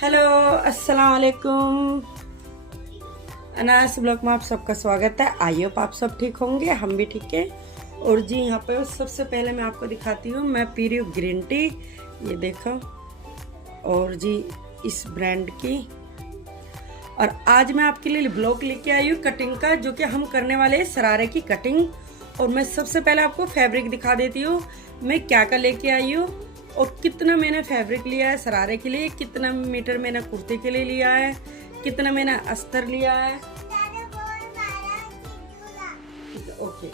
Hello, अस्सलाम वालेकुम। अनास blog में आप सबका स्वागत है। आई होप आप सब ठीक होंगे, हम भी ठीक है। और जी यहाँ पे सबसे पहले मैं आपको दिखाती हूँ, मैं पी रही हूँ ग्रीन टी, ये देखो। और जी इस ब्रांड की। और आज मैं आपके लिए ब्लॉग लेके आई हूँ कटिंग का, जो कि हम करने वाले हैं शरारे की कटिंग। और मैं सबसे पहले आपको फैब्रिक दिखा देती हूँ, मैं क्या क्या लेके आई हूँ और कितना मैंने फैब्रिक लिया है शरारे के लिए, कितना मीटर मैंने कुर्ते के लिए लिया है, कितना मैंने अस्तर लिया है। ओके,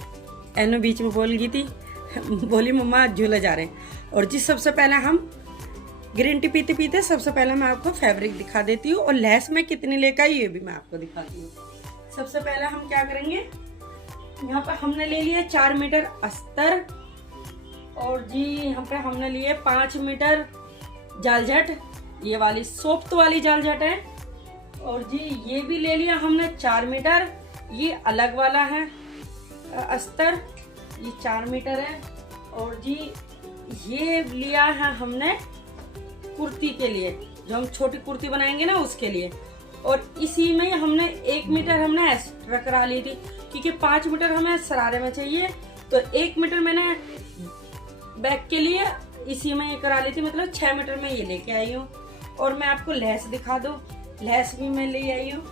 एनो बीच में बोल गई थी, बोली मम्मा झूले जा रहे हैं। और जी सबसे पहले हम ग्रीन टी पीते पीते सबसे पहले मैं आपको फैब्रिक दिखा देती हूँ और लेस में कितनी लेकर आई ये भी मैं आपको दिखाती हूँ। सबसे पहले हम क्या करेंगे, यहाँ पे हमने ले लिया 4 मीटर अस्तर। और जी यहाँ पे हमने लिए 5 मीटर जालझट, ये वाली सॉफ्ट वाली जालझट है। और जी ये भी ले लिया हमने 4 मीटर, ये अलग वाला है अस्तर, ये 4 मीटर है। और जी ये लिया है हमने कुर्ती के लिए, जो हम छोटी कुर्ती बनाएंगे ना उसके लिए। और इसी में हमने 1 मीटर हमने एक्स्ट्रा करा ली थी, क्योंकि 5 मीटर हमें शरारे में चाहिए, तो 1 मीटर मैंने बैक के लिए इसी में ये करा ली थी, मतलब 6 मीटर में ये लेके आई हूँ। और मैं आपको लेस दिखा दूं, लेस भी मैं ले आई हूँ।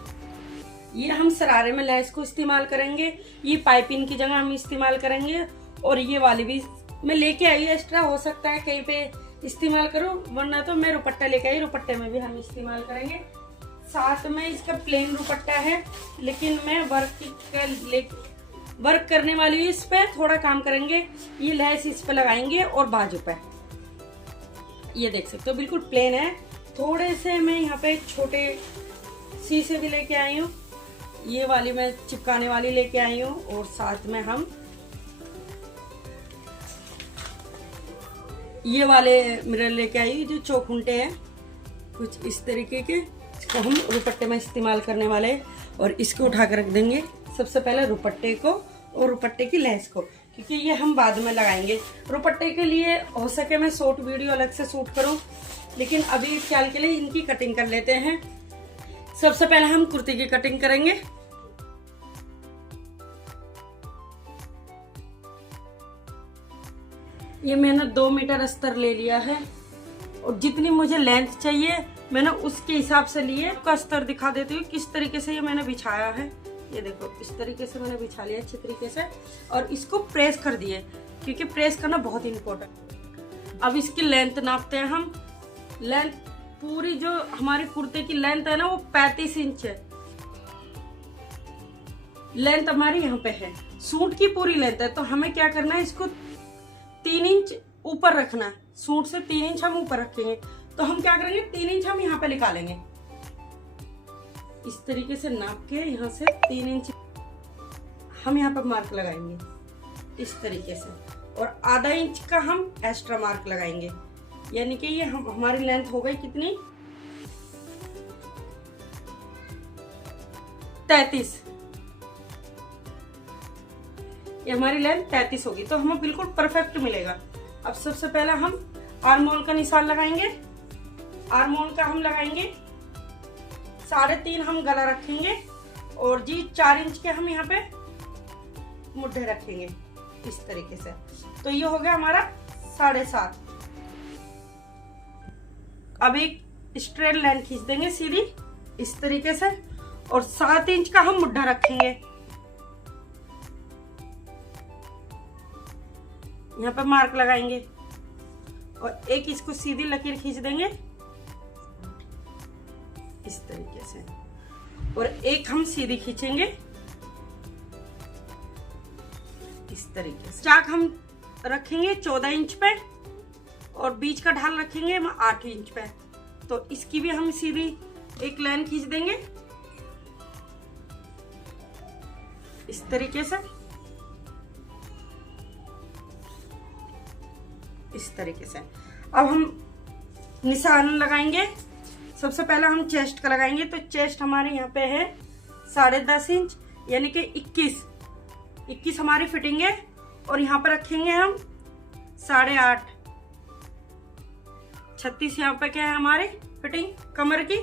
ये हम शरारे में लेस को इस्तेमाल करेंगे, ये पाइपिंग की जगह हम इस्तेमाल करेंगे। और ये वाली भी मैं लेके आई हूँ एक्स्ट्रा, हो सकता है कहीं पे इस्तेमाल करूँ, वरना तो मैं रुपट्टा लेके आई, रुपट्टे में भी हम इस्तेमाल करेंगे। साथ में इसका प्लेन रुपट्टा है, लेकिन मैं वर्क करने वाली इस पे थोड़ा काम करेंगे। ये लेस इस पे लगाएंगे और बाजू पे, ये देख सकते हो बिल्कुल प्लेन है। थोड़े से मैं यहाँ पे छोटे शीशे भी लेके आई हूँ, ये वाली मैं चिपकाने वाली लेके आई हूँ। और साथ में हम ये वाले मिरर लेके आई, जो चौखुंटे हैं कुछ इस तरीके के, इसको हम रुपट्टे में इस्तेमाल करने वाले हैं। और इसको उठा कर रख देंगे सबसे पहले रुपट्टे को और रुपट्टे की लेस को, क्योंकि ये हम बाद में लगाएंगे। रुपट्टे के लिए हो सके मैं शॉर्ट वीडियो अलग से शूट करूं, लेकिन अभी ख्याल के लिए इनकी कटिंग कर लेते हैं। सबसे पहले हम कुर्ती की कटिंग करेंगे। ये मैंने 2 मीटर अस्तर ले लिया है, और जितनी मुझे लेंथ चाहिए मैंने उसके हिसाब से लिए। आपको अस्तर दिखा देती हूँ किस तरीके से ये मैंने बिछाया है। ये देखो इस तरीके से मैंने बिछा लिया अच्छी तरीके से, और इसको प्रेस कर दिए, क्योंकि प्रेस करना बहुत इम्पोर्टेंट। अब इसकी लेंथ नापते हैं हम। लेंथ पूरी जो हमारी कुर्ते की लेंथ है ना, वो 35 इंच है। लेंथ हमारी यहाँ पे है, सूट की पूरी लेंथ है, तो हमें क्या करना है, इसको 3 इंच ऊपर रखना है। सूट से 3 इंच हम ऊपर रखेंगे, तो हम क्या करेंगे 3 इंच हम यहाँ पे निकालेंगे, इस तरीके से नाप के यहाँ से 3 इंच हम यहाँ पर मार्क लगाएंगे इस तरीके से। और आधा इंच का हम एक्स्ट्रा मार्क लगाएंगे, यानी कि ये हमारी लेंथ हो गई कितनी, 33। ये हमारी लेंथ 33 होगी, तो हमें बिल्कुल परफेक्ट मिलेगा। अब सबसे पहले हम आर्म होल का निशान लगाएंगे। आर्म होल का हम लगाएंगे 3.5 हम गला रखेंगे, और जी 4 इंच के हम यहाँ पे मुड्ढे रखेंगे इस तरीके से। तो ये हो गया हमारा 7.5। अब एक स्ट्रेट लाइन खींच देंगे सीधी इस तरीके से, और 7 इंच का हम मुड्ढा रखेंगे। यहाँ पे मार्क लगाएंगे और एक इसको सीधी लकीर खींच देंगे इस तरीके से, और एक हम सीधी खींचेंगे इस तरीके से। चाक हम रखेंगे 14 इंच पे, और बीच का ढाल रखेंगे हम 8 इंच पे। तो इसकी भी हम सीधी एक लाइन खींच देंगे इस तरीके से, इस तरीके से। अब हम निशान लगाएंगे। सबसे पहले हम चेस्ट का लगाएंगे, तो चेस्ट हमारे यहाँ पे है 10.5 इंच, यानी कि 21 हमारी फिटिंग है। और यहाँ पे रखेंगे हम 8.5, 36 यहाँ पे क्या है हमारे फिटिंग कमर की।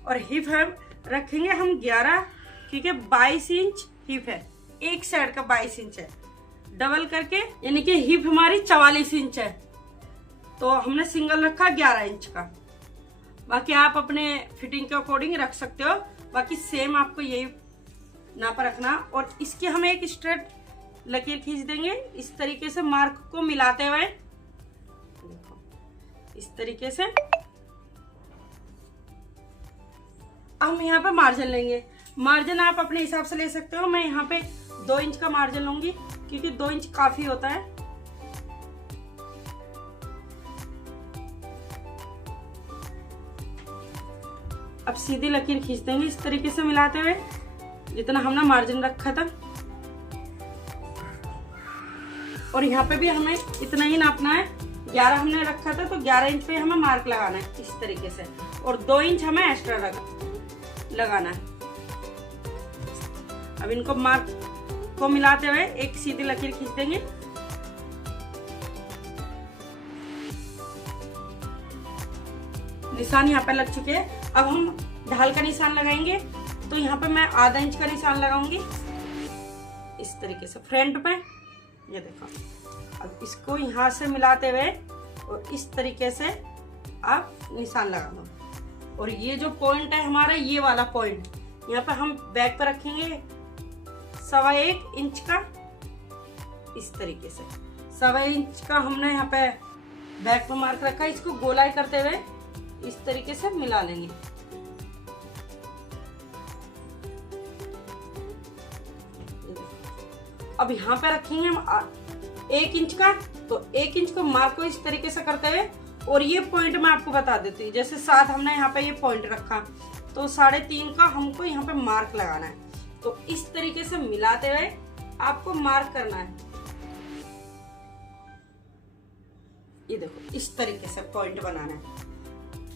और हिप हम रखेंगे हम 11, क्योंकि 22 इंच हिप है, एक साइड का 22 इंच है, डबल करके यानी कि हिप हमारी 44 इंच है, तो हमने सिंगल रखा 11 इंच का। बाकी आप अपने फिटिंग के अकॉर्डिंग रख सकते हो, बाकी सेम आपको यही नाप रखना। और इसकी हम एक स्ट्रेट लकीर खींच देंगे इस तरीके से, मार्क को मिलाते हुए, इस तरीके से। हम यहाँ पे मार्जिन लेंगे, मार्जिन आप अपने हिसाब से ले सकते हो। मैं यहाँ पे 2 इंच का मार्जिन लूंगी, क्योंकि 2 इंच काफी होता है। अब सीधी लकीर खींच देंगे इस तरीके से मिलाते हुए, जितना हमने मार्जिन रखा था। और यहाँ पे भी हमें इतना ही नापना है, 11 हमने रखा था, तो 11 इंच पे हमें मार्क लगाना है इस तरीके से, और 2 इंच हमें एक्स्ट्रा लगाना है। अब इनको मार्क को मिलाते हुए एक सीधी लकीर खींच देंगे। निशान यहाँ पे लग चुके हैं। अब हम ढाल का निशान लगाएंगे, तो यहाँ पे मैं आधा इंच का निशान लगाऊंगी इस तरीके से फ्रंट पे, ये देखो। अब इसको यहाँ से मिलाते हुए और इस तरीके से आप निशान लगा दो। और ये जो पॉइंट है हमारा, ये वाला पॉइंट यहाँ पे हम बैक पे रखेंगे 1.25 इंच का, इस तरीके से 1.25 इंच का हमने यहाँ पे बैक पे मार्क रखा है। इसको गोलाई करते हुए इस तरीके से मिला लेंगे। अब यहाँ पे रखेंगे हम 1 इंच का, तो 1 इंच को मार्क को इस तरीके से करते हुए, और ये पॉइंट मैं आपको बता देती हूँ। जैसे 7 हमने यहाँ पे ये पॉइंट रखा, तो 3.5 का हमको यहाँ पे मार्क लगाना है। तो इस तरीके से मिलाते हुए आपको मार्क करना है। ये देखो इस तरीके से पॉइंट बनाना है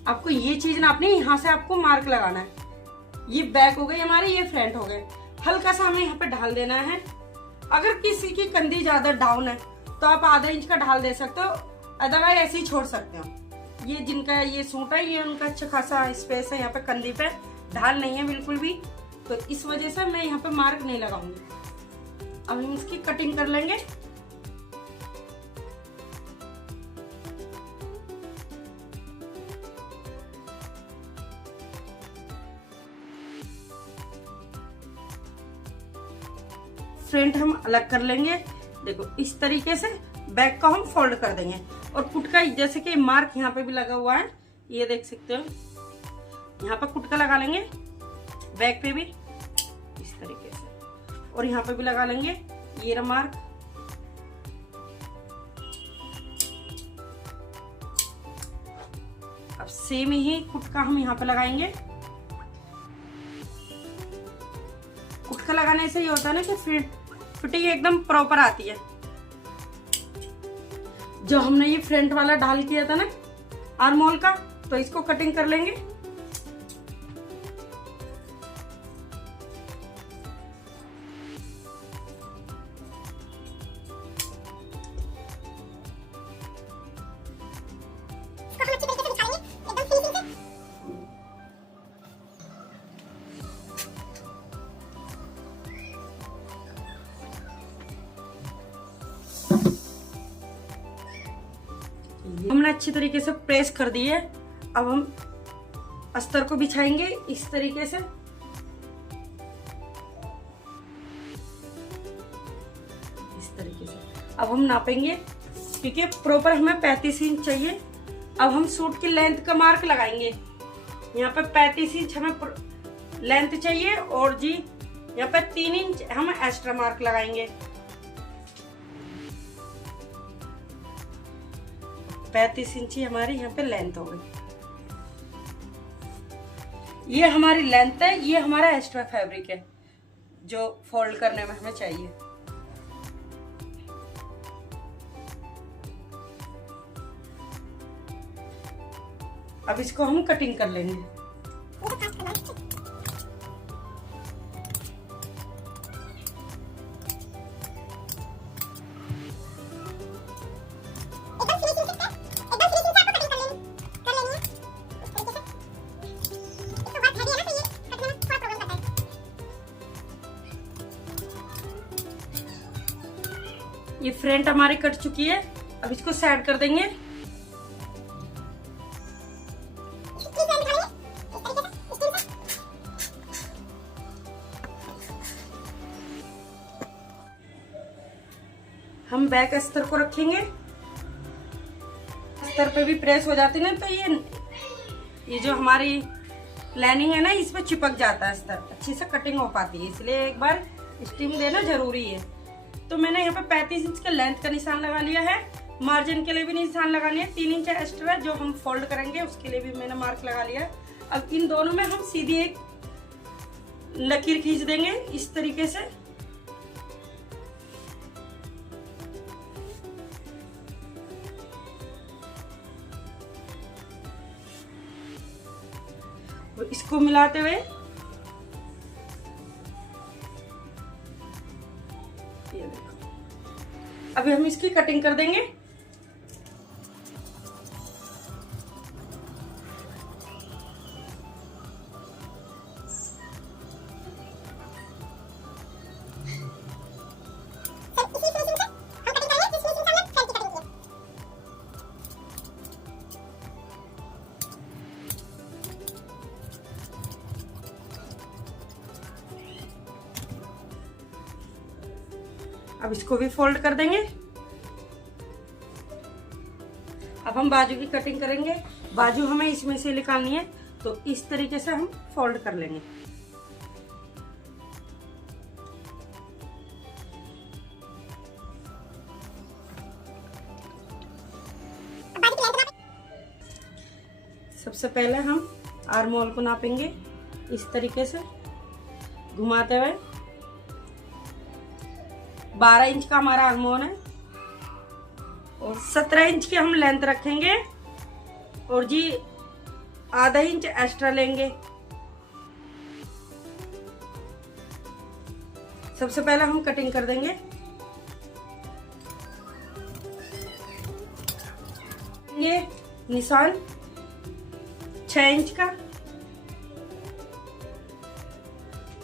आपको। ये चीज नापनी, यहाँ से आपको मार्क लगाना है। ये बैक हो गई हमारी, ये फ्रंट हो गए। हल्का सा हमें यहाँ पे ढाल देना है। अगर किसी की कंधी ज्यादा डाउन है तो आप आधा इंच का ढाल दे सकते हो, अदरवाइज ऐसे ही छोड़ सकते हो। ये जिनका ये सूट है, ये उनका अच्छा खासा स्पेस है, यहाँ पे कंधी पे ढाल नहीं है बिल्कुल भी, तो इस वजह से मैं यहाँ पे मार्क नहीं लगाऊंगी। अब हम इसकी कटिंग कर लेंगे। फ्रंट हम अलग कर लेंगे, देखो इस तरीके से। बैक को हम फोल्ड कर देंगे, और कुटका जैसे कि मार्क यहाँ पे भी लगा हुआ है, ये देख सकते हो। यहाँ पे कुटका लगा लेंगे, बैक पे भी इस तरीके से, और यहाँ पे भी लगा लेंगे ये रहा मार्क। अब सेम ही कुटका हम यहाँ पे लगाएंगे। कुटका लगाने से ये होता है ना कि फिटिंग एकदम प्रॉपर आती है। जो हमने ये फ्रंट वाला ढाल किया था ना आर्म होल का, तो इसको कटिंग कर लेंगे। हमने अच्छी तरीके से प्रेस कर दी है। अब हम अस्तर को बिछाएंगे इस तरीके से। इस तरीके से अब हम नापेंगे, क्योंकि प्रॉपर हमें 35 इंच चाहिए। अब हम सूट की लेंथ का मार्क लगाएंगे। यहाँ पे 35 इंच हमें लेंथ चाहिए, और जी यहाँ पे 3 इंच हम एक्स्ट्रा मार्क लगाएंगे। 35 इंच हमारी यहाँ पे लेंथ हो गई। ये हमारी लेंथ है, ये हमारा एक्स्ट्रा फैब्रिक है जो फोल्ड करने में हमें चाहिए। अब इसको हम कटिंग कर लेंगे। ये फ्रंट हमारी कट चुकी है। अब इसको साइड कर देंगे। हम बैक अस्तर को रखेंगे। अस्तर पे भी प्रेस हो जाती है ना, तो ये जो हमारी लाइनिंग है ना, इसमें चिपक जाता है अस्तर, अच्छी से कटिंग हो पाती है। इसलिए एक बार स्टीम देना जरूरी है। तो मैंने यहाँ पे 35 इंच का लेंथ का निशान लगा लिया है। मार्जिन के लिए भी निशान लगा लिया। 3 इंच एक्स्ट्रा जो हम फोल्ड करेंगे उसके लिए भी मैंने मार्क लगा लिया। अब इन दोनों में हम सीधी एक लकीर खींच देंगे इस तरीके से। इसको मिलाते हुए ये देखो, अभी हम इसकी कटिंग कर देंगे। अब इसको भी फोल्ड कर देंगे। अब हम बाजू की कटिंग करेंगे। बाजू हमें इसमें से निकालनी है, तो इस तरीके से हम फोल्ड कर लेंगे। सबसे पहले हम आर्म होल को नापेंगे इस तरीके से घुमाते हुए। 12 इंच का हमारा आर्म होल है और 17 इंच की हम लेंथ रखेंगे और जी आधा इंच एक्स्ट्रा लेंगे। सबसे पहले हम कटिंग कर देंगे। ये निशान 6 इंच का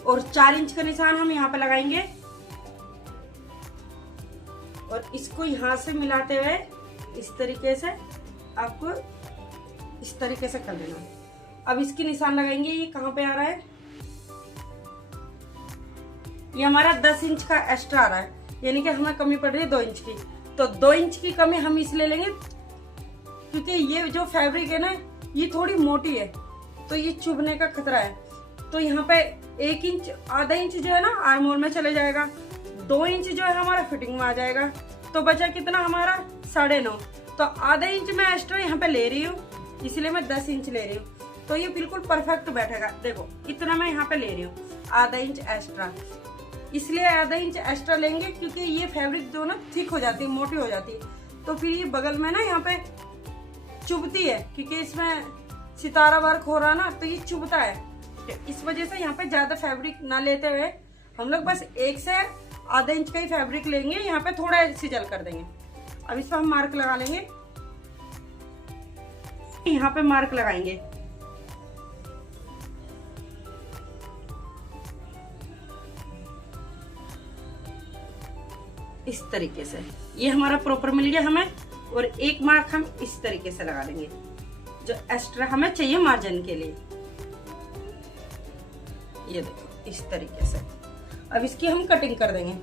और 4 इंच का निशान हम यहाँ पे लगाएंगे और इसको यहां से मिलाते हुए इस तरीके से आपको इस तरीके से कर देना है। अब इसकी निशान लगाएंगे। ये कहां पे आ रहा है? ये हमारा 10 इंच का एक्स्ट्रा आ रहा है, यानी कि हमें कमी पड़ रही है 2 इंच की। तो 2 इंच की कमी हम इसलिए लेंगे क्योंकि ये जो फैब्रिक है ना, ये थोड़ी मोटी है, तो ये चुभने का खतरा है। तो यहाँ पे 1 इंच आधा इंच जो है ना आर्म होल में चले जाएगा। 2 इंच जो है हमारा फिटिंग में आ जाएगा। तो बचा कितना हमारा 9.5। तो आधा इंच मैं एक्स्ट्रा यहाँ पे ले रही हूँ, इसलिए मैं 10 इंच ले रही हूँ। तो ये बिल्कुल परफेक्ट बैठेगा। देखो इतना मैं यहाँ पे ले रही हूँ, आधा इंच एक्स्ट्रा। इसलिए आधा इंच एक्स्ट्रा लेंगे क्योंकि ये फैब्रिक जो ना थिक हो जाती है, मोटी हो जाती है। तो फिर ये बगल में ना यहाँ पे चुभती है, क्योंकि इसमें सितारा वर्क हो रहा ना, तो ये चुभता है। इस वजह से यहाँ पे ज्यादा फैब्रिक ना लेते हुए हम लोग बस 1 से आधा इंच का ही फैब्रिक लेंगे। यहाँ पे थोड़ा सिजल कर देंगे। अब इस पर हम मार्क लगा लेंगे। यहाँ पे मार्क लगाएंगे। इस तरीके से ये हमारा प्रॉपर मिल गया हमें। और एक मार्क हम इस तरीके से लगा लेंगे जो एक्स्ट्रा हमें चाहिए मार्जिन के लिए। ये देखो इस तरीके से। अब इसकी हम कटिंग कर देंगे।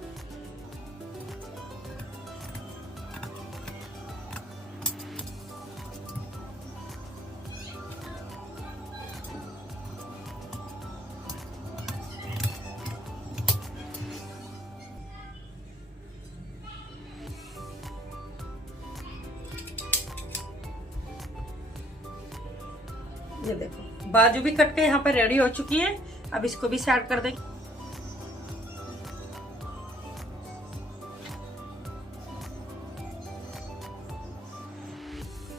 ये देखो बाजू भी कट के यहाँ पर रेडी हो चुकी है। अब इसको भी साइड कर देंगे।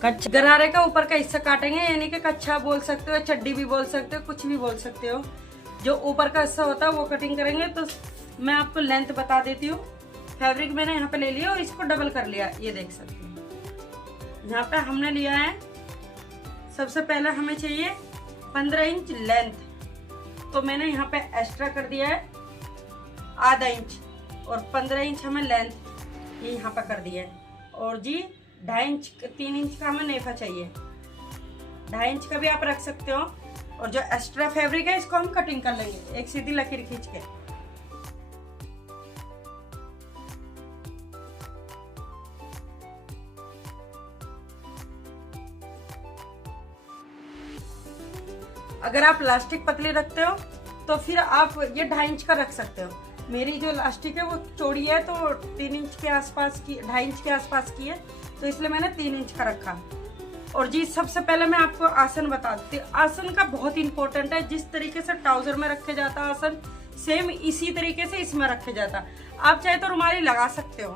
कच्चा गरारे का ऊपर का हिस्सा काटेंगे, यानी कि कच्चा बोल सकते हो, चड्डी भी बोल सकते हो, कुछ भी बोल सकते हो। जो ऊपर का हिस्सा होता है वो कटिंग करेंगे। तो मैं आपको लेंथ बता देती हूँ। फैब्रिक मैंने यहाँ पे ले लिया और इसको डबल कर लिया। ये देख सकते हैं यहाँ पे हमने लिया है। सबसे पहले हमें चाहिए 15 इंच लेंथ, तो मैंने यहाँ पे एक्स्ट्रा कर दिया है आधा इंच और 15 इंच हमें लेंथ ये यहाँ पर कर दिया है। और जी 2.5 इंच 3 इंच का हमें नेफा चाहिए, 2.5 इंच का भी आप रख सकते हो। और जो एक्स्ट्रा फैब्रिक है इसको हम कटिंग कर लेंगे एक सीधी लकीर खींच के। अगर आप लास्टिक पतली रखते हो तो फिर आप ये 2.5 इंच का रख सकते हो। मेरी जो लास्टिक है वो चौड़ी है तो 3 इंच के आसपास की, 2.5 इंच के आसपास की है, तो इसलिए मैंने 3 इंच का रखा। और जी सबसे पहले मैं आपको आसन बता देती हूँ। आसन का बहुत इंपॉर्टेंट है। जिस तरीके से ट्राउजर में रखे जाता है आसन, सेम इसी तरीके से इसमें रखे जाता। आप चाहे तो रुमाली लगा सकते हो।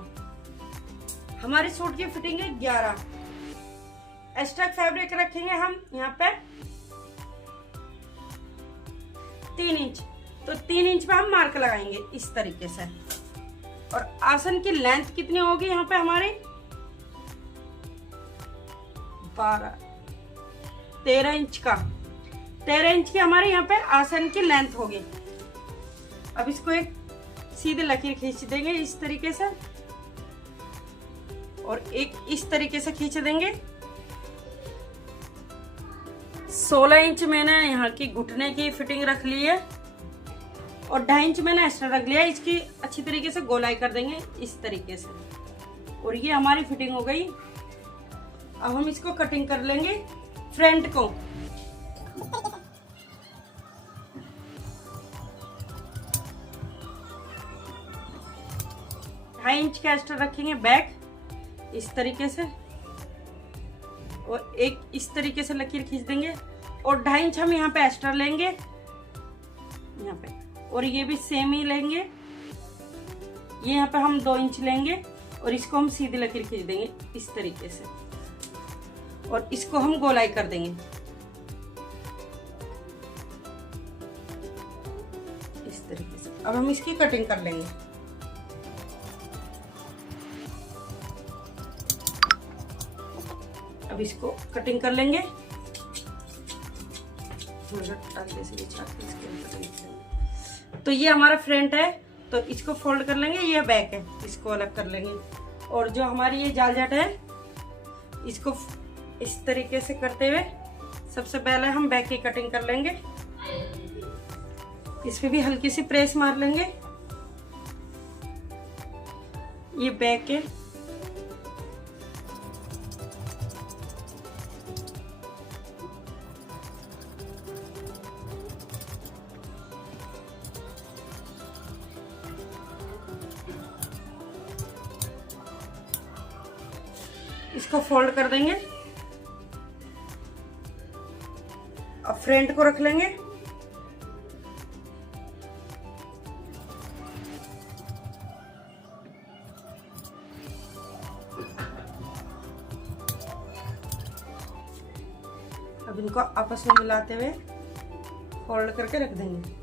हमारी सूट की फिटिंग है 11। एक्स्ट्रा फैब्रिक रखेंगे हम यहाँ पे 3 इंच, तो 3 इंच पे हम मार्क लगाएंगे इस तरीके से। और आसन की लेंथ कितनी होगी यहाँ पे हमारी 13 इंच का, 13 इंच की हमारे यहाँ पे आसन की लेंथ होगी। अब इसको एक सीधे लकीर खींच देंगे इस तरीके से, और एक इस तरीके से खींच देंगे। 16 इंच मैंने यहाँ की घुटने की फिटिंग रख ली है और 2.5 इंच मैंने एक्स्ट्रा रख लिया है। इसकी अच्छी तरीके से गोलाई कर देंगे इस तरीके से, और ये हमारी फिटिंग हो गई। अब हम इसको कटिंग कर लेंगे फ्रंट को। ढाई इंच का एक्स्ट्रा रखेंगे बैक इस तरीके से, और एक इस तरीके से लकीर खींच देंगे। और 2.5 इंच हम यहाँ पे एक्स्ट्रा लेंगे यहाँ पे, और ये भी सेम ही लेंगे। ये यहाँ पे हम 2 इंच लेंगे और इसको हम सीधी लकीर खींच देंगे इस तरीके से, और इसको हम गोलाई कर देंगे इस तरीके से। अब हम इसकी कटिंग कर लेंगे। अब इसको कटिंग कर लेंगे। तो ये हमारा फ्रंट है, तो इसको फोल्ड कर लेंगे। ये बैक है, इसको अलग कर लेंगे। और जो हमारी ये जालजट है इसको इस तरीके से करते हुए सबसे पहले हम बैक की कटिंग कर लेंगे। इस पे भी हल्की सी प्रेस मार लेंगे। ये बैक है, इसको फोल्ड कर देंगे। अब फ्रंट को रख लेंगे। अब इनको आपस में मिलाते हुए फोल्ड करके रख देंगे।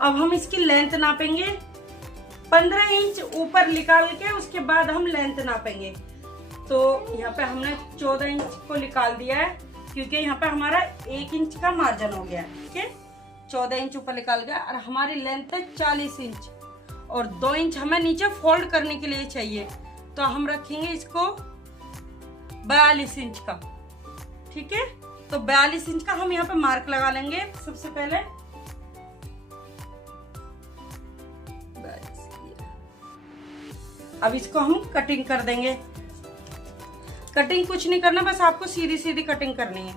अब हम इसकी लेंथ नापेंगे 15 इंच ऊपर निकाल के, उसके बाद हम लेंथ नापेंगे। तो यहाँ पे हमने 14 इंच को निकाल दिया है, क्योंकि यहाँ पे हमारा 1 इंच का मार्जिन हो गया है। ठीक है, 14 इंच ऊपर निकाल गया। और हमारी लेंथ है 40 इंच, और 2 इंच हमें नीचे फोल्ड करने के लिए चाहिए, तो हम रखेंगे इसको 42 इंच का। ठीक है, तो 42 इंच का हम यहाँ पे मार्क लगा लेंगे सबसे पहले। अब इसको हम कटिंग कर देंगे। कटिंग कुछ नहीं करना, बस आपको सीधी सीधी कटिंग करनी है।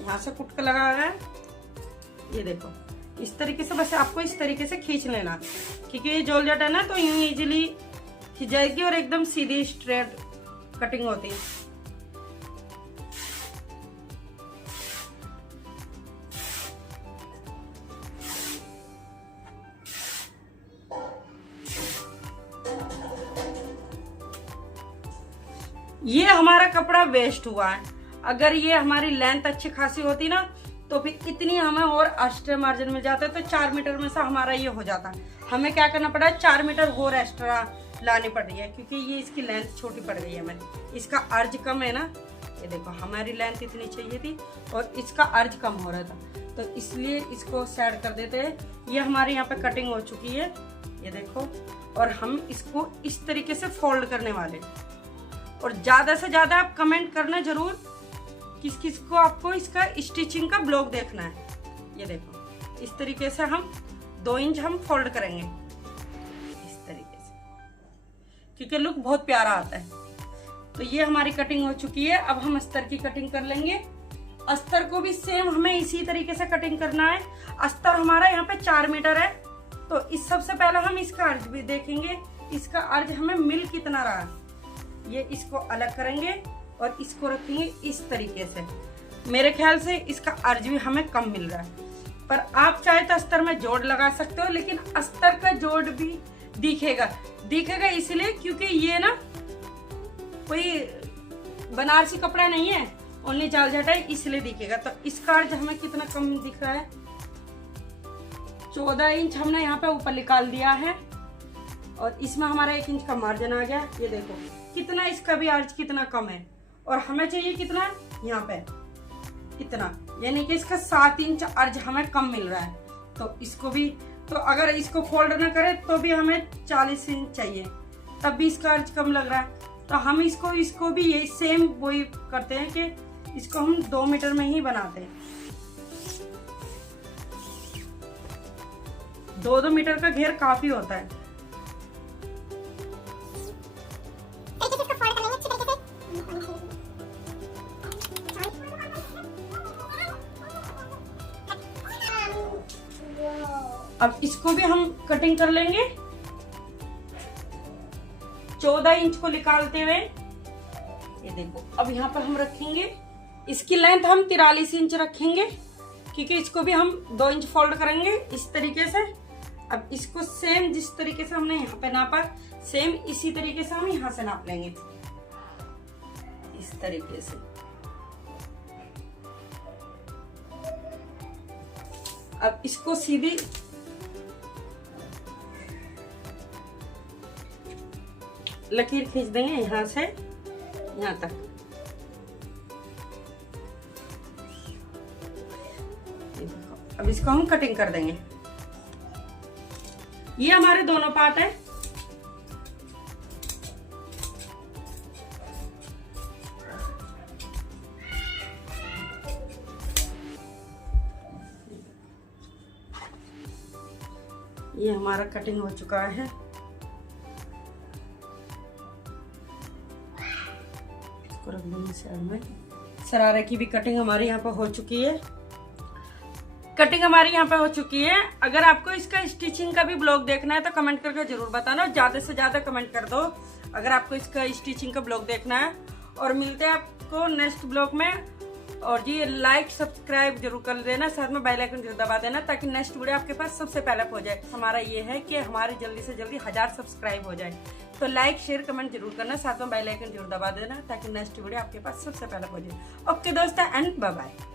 यहाँ से कुटका लगा है, ये देखो इस तरीके से, बस आपको इस तरीके से खींच लेना, क्योंकि ये जॉर्जेट है ना, तो यूं इजीली खींच जाएगी और एकदम सीधी स्ट्रेट कटिंग होती है। ये हमारा कपड़ा वेस्ट हुआ है। अगर ये हमारी लेंथ अच्छी खासी होती ना, तो फिर इतनी हमें और एक्स्ट्रा मार्जिन मिल जाता है। तो 4 मीटर में से हमारा ये हो जाता है। हमें क्या करना पड़ा, 4 मीटर और एक्स्ट्रा लानी पड़ रही है, क्योंकि ये इसकी लेंथ छोटी पड़ गई है हमें। इसका अर्ज कम है ना, ये देखो हमारी लेंथ इतनी चाहिए थी और इसका अर्ज कम हो रहा था, तो इसलिए इसको सेट कर देते हैं। ये हमारे यहाँ पे कटिंग हो चुकी है, ये देखो। और हम इसको इस तरीके से फोल्ड करने वाले। और ज़्यादा से ज़्यादा आप कमेंट करना जरूर किस किस को आपको इसका स्टिचिंग का ब्लॉग देखना है। ये देखो इस तरीके से हम 2 इंच हम फोल्ड करेंगे इस तरीके से, क्योंकि लुक बहुत प्यारा आता है। तो ये हमारी कटिंग हो चुकी है। अब हम अस्तर की कटिंग कर लेंगे। अस्तर को भी सेम हमें इसी तरीके से कटिंग करना है। अस्तर हमारा यहाँ पे 4 मीटर है, तो इस सबसे पहले हम इसका अर्ज भी देखेंगे। इसका अर्ज हमें मिल कितना रहा, ये इसको अलग करेंगे और इसको रखेंगे इस तरीके से। मेरे ख्याल से इसका अर्ज भी हमें कम मिल रहा है, पर आप चाहे तो अस्तर में जोड़ लगा सकते हो, लेकिन अस्तर का जोड़ भी दिखेगा इसलिए क्योंकि ये ना कोई बनारसी कपड़ा नहीं है, ओनली जाल जाटा है, इसलिए दिखेगा। तो इसका अर्ज हमें कितना कम दिख रहा है, 14 इंच हमने यहाँ पे ऊपर निकाल दिया है। और इसमें हमारा 1 इंच का मार्जिन आ गया। ये देखो कितना इसका भी अर्ज कितना कम है। और हमें चाहिए कितना, यहाँ पे इतना, यानी कि इसका 7 इंच अर्ज हमें कम मिल रहा है। तो इसको भी, तो अगर इसको फोल्ड ना करें तो भी हमें 40 इंच चाहिए, तब भी इसका अर्ज कम लग रहा है। तो हम इसको भी ये सेम वही करते हैं कि इसको हम 2 मीटर में ही बनाते हैं। 2 मीटर का घेर काफी होता है। अब इसको भी हम कटिंग कर लेंगे 14 इंच को निकालते हुए। ये देखो अब यहाँ पर हम रखेंगे, इसकी लेंथ हम 43 इंच रखेंगे, क्योंकि इसको भी हम 2 इंच फोल्ड करेंगे इस तरीके से। अब इसको सेम जिस तरीके से हमने यहाँ पे नापा, सेम इसी तरीके से हम यहाँ से नाप लेंगे इस तरीके से। अब इसको सीधी लकीर खींच देंगे यहाँ से यहाँ तक। अब इसको हम कटिंग कर देंगे। ये हमारे दोनों पार्ट है। ये हमारा कटिंग हो चुका है। इसको रख देंगे साइड में। शरारे की भी कटिंग हमारी यहाँ पर हो चुकी है। अगर आपको इसका स्टिचिंग का भी ब्लॉग देखना है तो कमेंट करके जरूर बताना, ज्यादा से ज्यादा कमेंट कर दो अगर आपको इसका स्टिचिंग का ब्लॉग देखना है। और मिलते हैं आपको नेक्स्ट ब्लॉग में। और ये लाइक सब्सक्राइब जरूर कर देना, साथ में बेल आइकन जरूर दबा देना, ताकि नेक्स्ट वीडियो आपके पास सबसे पहले पहुंच जाए। हमारा ये है कि हमारे जल्दी से जल्दी 1000 सब्सक्राइब हो जाए। तो लाइक शेयर कमेंट जरूर करना, साथ में बेल आइकन जरूर दबा देना, ताकि नेक्स्ट वीडियो आपके पास सबसे पहले पहुंच जाए। ओके दोस्तों, एंड बाय बाय।